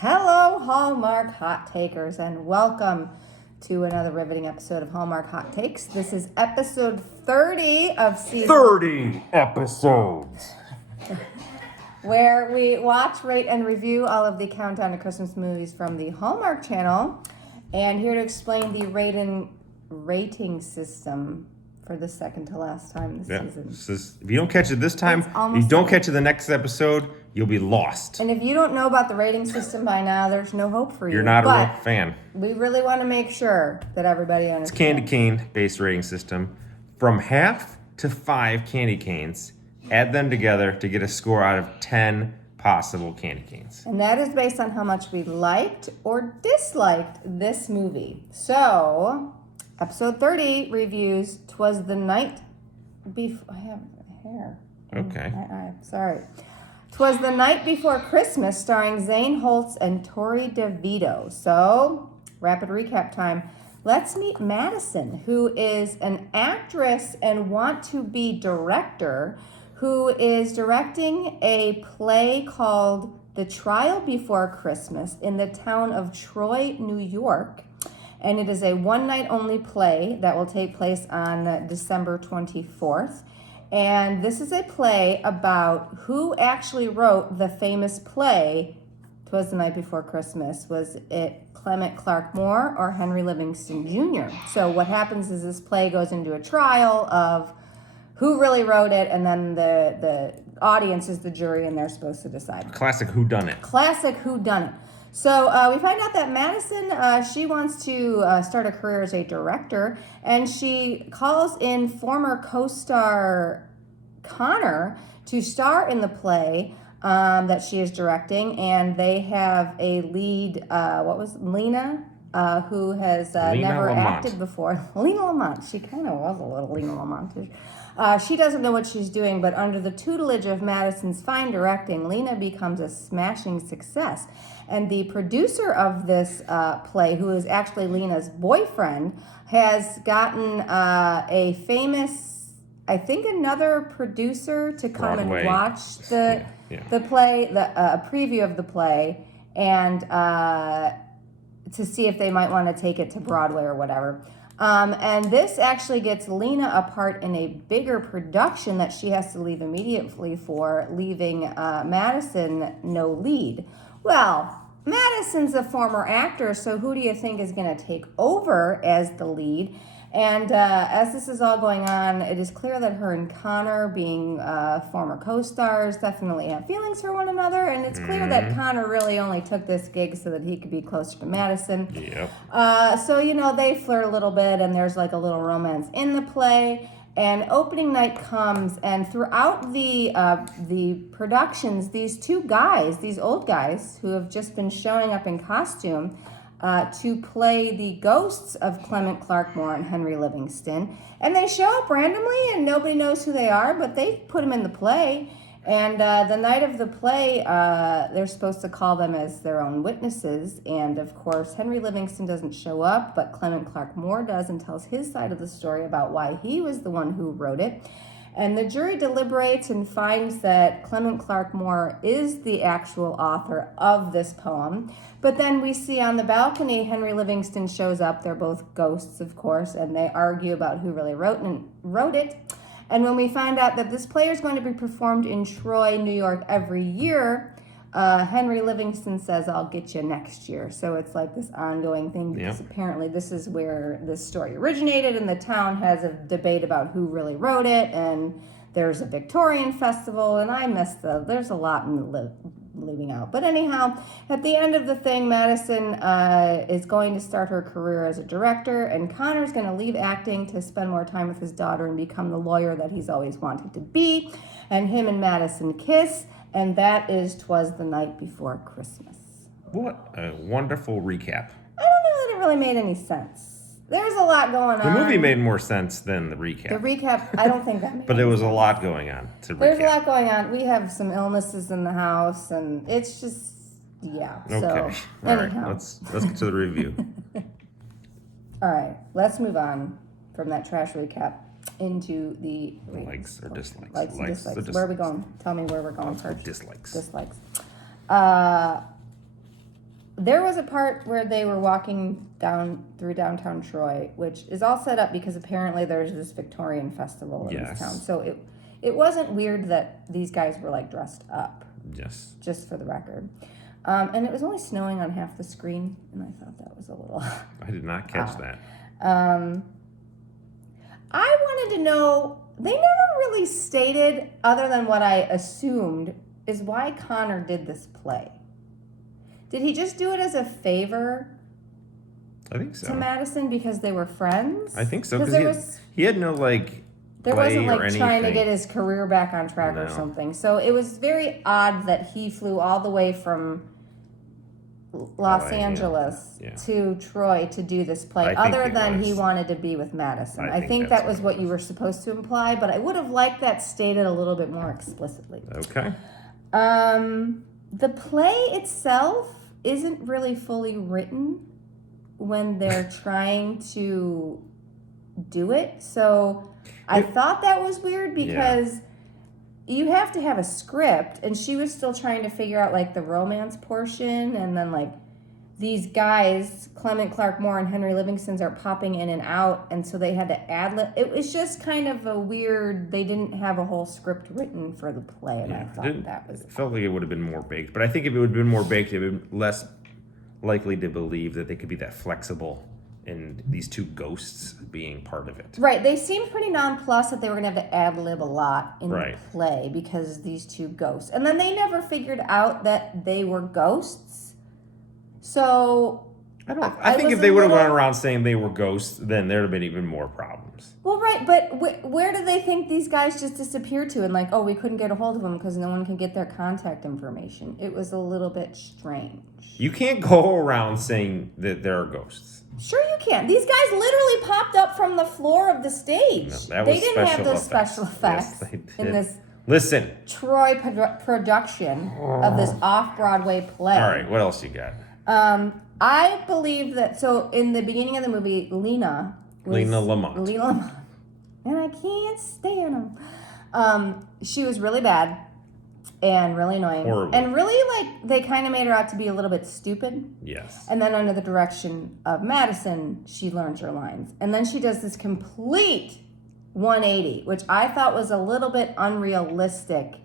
Hello, Hallmark Hot Takers, and welcome to another riveting episode of Hallmark Hot Takes. This is episode 30 of season 30 episodes. where we watch, rate, and review all of the countdown to Christmas movies from the Hallmark Channel. And here to explain the rating system for the second to last time this season. If you don't catch it this time, if you don't catch it the next episode, you'll be lost. And if you don't know about the rating system by now, there's no hope for you. You're not a real fan. We really want to make sure that everybody understands. It's candy cane based rating system. From half to 5 candy canes, add them together to get a score out of 10 possible candy canes. And that is based on how much we liked or disliked this movie. So, episode 30 reviews Twas the Night Before... I have hair. Okay. Sorry. 'Twas the Night Before Christmas, starring Zane, Holtz, and Torrey DeVitto. So, rapid recap time. Let's meet Madison, who is an actress and want-to-be director, who is directing a play called The Trial Before Christmas in the town of Troy, New York. And it is a one-night-only play that will take place on December 24th. And this is a play about who actually wrote the famous play, 'Twas the Night Before Christmas. Was it Clement Clark Moore or Henry Livingston Jr.? So what happens is this play goes into a trial of who really wrote it, and then the audience is the jury, and they're supposed to decide. Classic whodunit. Classic whodunit. So we find out that Madison, she wants to start a career as a director, and she calls in former co-star Connor to star in the play that she is directing, and they have a lead, Lina, who has never acted before. Lina Lamont. She kind of was a little Lina Lamont-ish. She doesn't know what she's doing, but under the tutelage of Madison's fine directing, Lina becomes a smashing success. And the producer of this play, who is actually Lina's boyfriend, has gotten a famous, I think, another producer to come Broadway. and watch the play, a preview of the play, and to see if they might want to take it to Broadway or whatever. And this actually gets Lina a part in a bigger production that she has to leave immediately for, leaving Madison no lead. Well, Madison's a former actor, so who do you think is going to take over as the lead? And as this is all going on, it is clear that her and Connor, being former co-stars, definitely have feelings for one another. And it's clear that Connor really only took this gig so that he could be closer to Madison. Yep. So, they flirt a little bit, and there's like a little romance in the play. And opening night comes, and throughout the productions, these two guys, these old guys who have just been showing up in costume, to play the ghosts of Clement Clark Moore and Henry Livingston. And they show up randomly, and nobody knows who they are, but they put them in the play. And the night of the play, they're supposed to call them as their own witnesses. And, of course, Henry Livingston doesn't show up, but Clement Clark Moore does and tells his side of the story about why he was the one who wrote it. And the jury deliberates and finds that Clement Clark Moore is the actual author of this poem. But then we see on the balcony, Henry Livingston shows up. They're both ghosts, of course, and they argue about who really wrote it. And when we find out that this play is going to be performed in Troy, New York every year, Henry Livingston says, "I'll get you next year." So it's like this ongoing thing, because apparently this is where this story originated, and the town has a debate about who really wrote it, and there's a Victorian festival, and there's a lot in the leaving out. But anyhow, at the end of the thing, Madison is going to start her career as a director, and Connor's going to leave acting to spend more time with his daughter and become the lawyer that he's always wanted to be. And him and Madison kiss, and that is 'Twas the Night Before Christmas. What a wonderful recap. I don't know that it really made any sense. There's a lot going on. The movie made more sense than the recap. The recap, I don't think that made But there was a lot going on to recap. There's a lot going on. We have some illnesses in the house, and it's just, yeah. Okay. So, All anyhow. right. Let's get to the review. All right. Let's move on from that trash recap into the Likes or dislikes. Likes and dislikes. Where are we going? Tell me where we're going first. Dislikes. Dislikes. there was a part where they were walking down through downtown Troy, which is all set up because apparently there's this Victorian festival in this town. So it wasn't weird that these guys were like dressed up. Yes. Just for the record. And it was only snowing on half the screen, and I thought that was a little... I did not catch that. I wanted to know, they never really stated, other than what I assumed, is why Connor did this play. Did he just do it as a favor? I think so. To Madison because they were friends? I think so, because he had no, like, there play wasn't, like, or anything. trying to get his career back on track or something. So it was very odd that he flew all the way from Los Angeles to Troy to do this play, other than he wanted to be with Madison. I think that was what you were supposed to imply, but I would have liked that stated a little bit more explicitly. Okay. The play itself isn't really fully written when they're trying to do it, so I thought that was weird because you have to have a script, and she was still trying to figure out like the romance portion, and then like these guys, Clement Clark Moore and Henry Livingston, are popping in and out, and so they had to ad-lib. It was just kind of a weird, they didn't have a whole script written for the play, and I thought that was... It felt like it would have been more baked, but I think if it would have been more baked, it would have been less likely to believe that they could be that flexible in these two ghosts being part of it. Right, they seemed pretty nonplussed that they were going to have to ad-lib a lot in the play because these two ghosts. And then they never figured out that they were ghosts. So... I think if they would have gone around saying they were ghosts, then there would have been even more problems. Well, right, but where do they think these guys just disappeared to? And like, oh, we couldn't get a hold of them because no one can get their contact information. It was a little bit strange. You can't go around saying that there are ghosts. Sure you can. These guys literally popped up from the floor of the stage. No, they didn't have those special effects in this Troy production of this off-Broadway play. All right, what else you got? I believe that, so in the beginning of the movie, Lina Lamont. And I can't stand her. She was really bad and really annoying. Horrible. And really, like, they kind of made her out to be a little bit stupid. Yes. And then under the direction of Madison, she learns her lines. And then she does this complete 180, which I thought was a little bit unrealistic,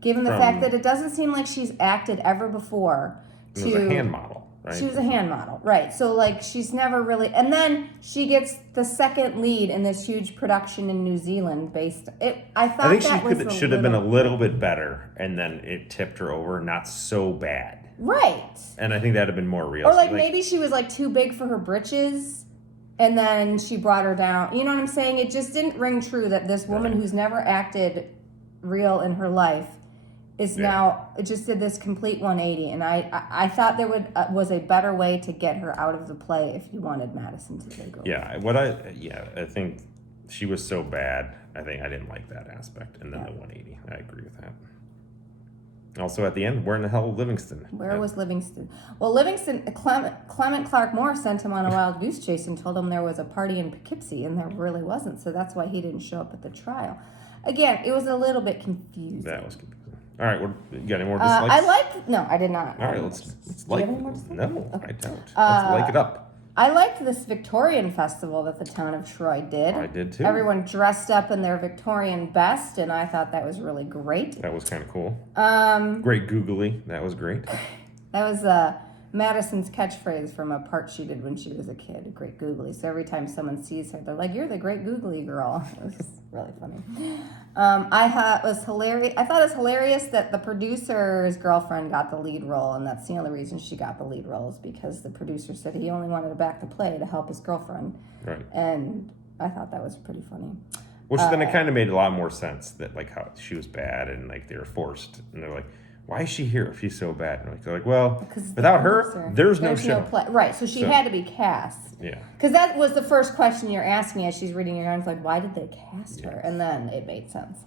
given the fact that it doesn't seem like she's acted ever before. It was a hand model. Right. She was a hand model, right. So, like, she's never really... And then she gets the second lead in this huge production in New Zealand based... I think she should have been a little bit better, and then it tipped her over, not so bad. Right. And I think that would have been more realistic. Or, like, maybe she was, like, too big for her britches, and then she brought her down. You know what I'm saying? It just didn't ring true that this woman who's never acted real in her life is now, it just did this complete 180, and I thought there was a better way to get her out of the play if you wanted Madison to take over. I think she was so bad. I didn't like that aspect, and then the 180. I agree with that. Also, at the end, where in the hell was Livingston? Where was Livingston? Well, Clement Clark Moore sent him on a wild goose chase and told him there was a party in Poughkeepsie, and there really wasn't, so that's why he didn't show up at the trial. Again, it was a little bit confusing. That was confusing. All right, you got any more dislikes? No, I did not. All right, let's like. No, okay. I don't. Let's like it up. I liked this Victorian festival that the town of Troy did. I did too. Everyone dressed up in their Victorian best, and I thought that was really great. That was kind of cool. Great googly. That was great. That was Madison's catchphrase from a part she did when she was a kid, great googly. So every time someone sees her, they're like, "You're the great googly girl." It was really funny. I thought it was hilarious that the producer's girlfriend got the lead role, and that's the only reason she got the lead role is because the producer said he only wanted to back the play to help his girlfriend. Right. And I thought that was pretty funny. Which then it kind of made a lot more sense that like how she was bad and like they were forced, and they're like, why is she here if she's so bad? And they're like, well, without her, there's no show. Right, so she had to be cast. Yeah. Because that was the first question you're asking as she's reading your notes, like, why did they cast her? And then it made sense.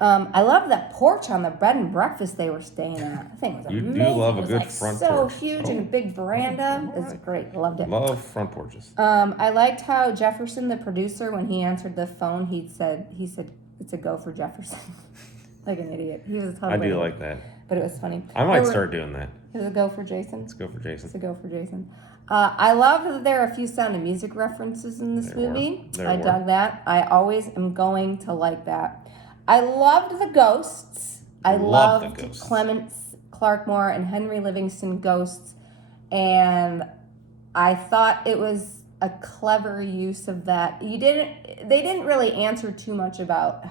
I love that porch on the bed and breakfast they were staying at. I think it was amazing. You do love a good front porch. So huge and a big veranda. It's great. I loved it. Love front porches. I liked how Jefferson, the producer, when he answered the phone, he said, it's a go for Jefferson. Like an idiot. He was totally. I do like that. but it was funny. I might start doing that. Is it a go for Jason? Let's go for Jason. It's a go for Jason. I loved that there are a few Sound of Music references in this movie. I dug that. I always am going to like that. I loved the ghosts. I loved Clement Clark Moore and Henry Livingston ghosts, and I thought it was a clever use of that. They didn't really answer too much about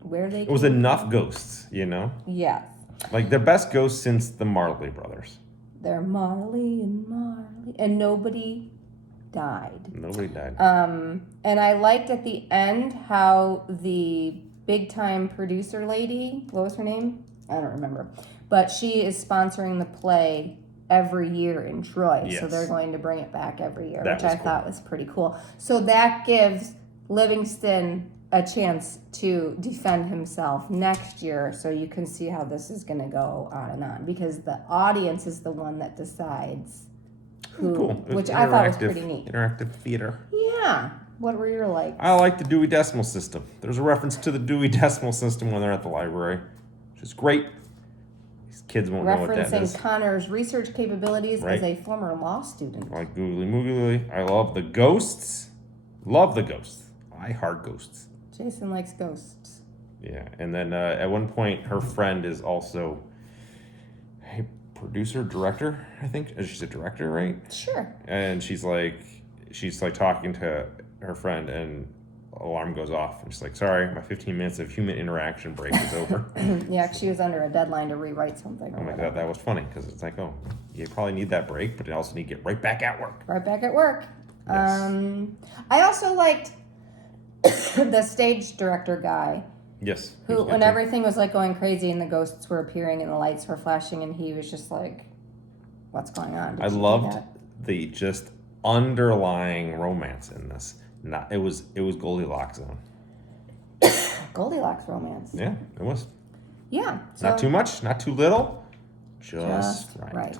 where they. It was enough ghosts, you know. Yes. Like their best ghosts since the Marley brothers. They're Marley, and nobody died. Nobody died. And I liked at the end how the big time producer lady, what was her name? I don't remember. But she is sponsoring the play every year in Troy. Yes. So they're going to bring it back every year, That which I cool. thought was pretty cool. So that gives Livingston a chance to defend himself next year, so you can see how this is going to go on and on, because the audience is the one that decides who, Cool. which I thought was pretty neat. Interactive theater. Yeah. What were your likes? I like the Dewey Decimal System. There's a reference to the Dewey Decimal System when they're at the library, which is great. These kids won't know what that is. Referencing Connor's research capabilities as a former law student. Like googly moogly. I love the ghosts. Love the ghosts. I heart ghosts. Jason likes ghosts. Yeah, and then at one point, her friend is also a producer, director, I think. She's a director, right? Sure. And she's like talking to her friend, and alarm goes off. And she's like, sorry, my 15 minutes of human interaction break is over. Yeah, she was under a deadline to rewrite something. Oh my God, that was funny, because it's like, oh, you probably need that break, but you also need to get right back at work. Right back at work. Yes. I also liked the stage director guy. Yes. Who, when everything was like going crazy and the ghosts were appearing and the lights were flashing, and he was just like, what's going on? I loved the just underlying romance in this. It was Goldilocks zone. Goldilocks romance. Yeah, it was. Yeah. So Not too much, not too little. Just right.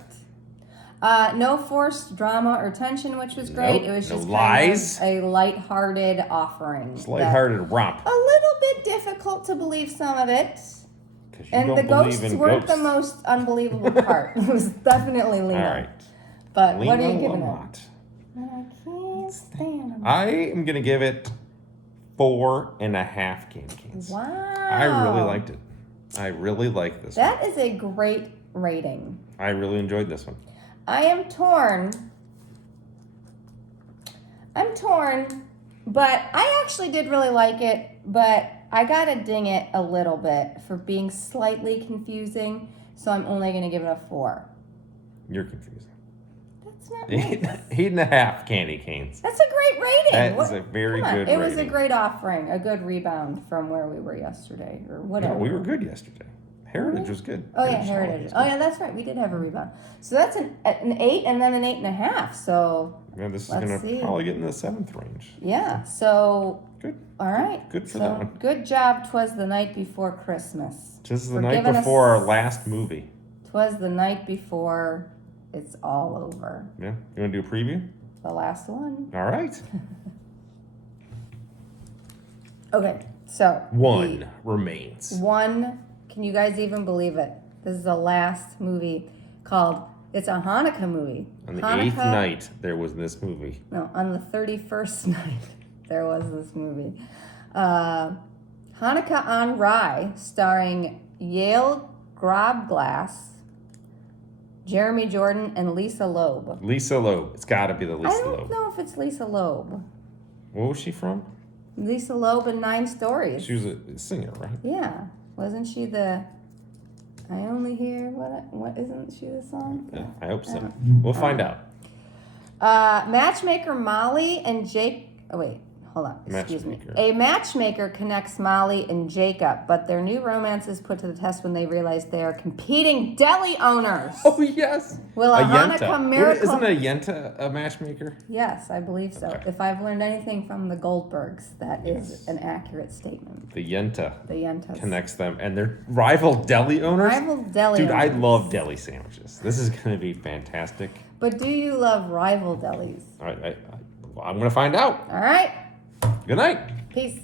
No forced drama or tension, which was great. Nope, It was no just lies. kind of a lighthearted offering. It's lighthearted romp. A little bit difficult to believe some of it. And the ghosts weren't the most unbelievable part. It was definitely Lina. All right. But Lina what are you giving Lamont. it? I can't stand them. I am going to give it 4.5 candy canes. Wow. I really liked it. I really like this one. That is a great rating. I really enjoyed this one. I am torn. But I actually did really like it, but I gotta ding it a little bit for being slightly confusing, so I'm only gonna give it a 4. You're confusing. That's not nice. 8.5 candy canes. That's a great rating. That is a very good It was a rating. great offering, a good rebound from where we were yesterday, or whatever. No, we were good yesterday. Heritage was good. Oh yeah, Heritage. Oh yeah, that's right. We did have a rebound. So that's an 8 and then an 8.5. So yeah, this is let's gonna see. probably get in the 7th range. Yeah. So Good. All right. Good for that one. Good job. 'Twas the night before Christmas. This is the night before our last movie. 'Twas the night before it's all over. Yeah. You want to do a preview? The last one. All right. Okay. So One remains. Can you guys even believe it? This is the last movie called. It's a Hanukkah movie. On the 8th night, there was this movie. No, on the 31st night, there was this movie. Hanukkah on Rye, starring Yale Grobglass, Jeremy Jordan, and Lisa Loeb. Lisa Loeb. It's got to be the Lisa I don't Loeb. know if it's Lisa Loeb. What was she from? Lisa Loeb in 9 Stories. She was a singer, right? Yeah. Wasn't she the... I only hear what isn't she the song? Yeah, I hope so. We'll find out. Matchmaker Molly and Jake... Oh, wait. Hold on. Excuse me. A matchmaker connects Molly and Jacob, but their new romance is put to the test when they realize they are competing deli owners. Oh, yes. Will a Hanukkah miracle... Isn't a Yenta a matchmaker? Yes, I believe so. Okay. If I've learned anything from the Goldbergs, that is an accurate statement. The Yenta The Yentas. connects them, and they're rival deli owners? Rival deli Dude, I owners. love deli sandwiches. This is going to be fantastic. But do you love rival delis? I'm going to find out. All right. Good night. Peace.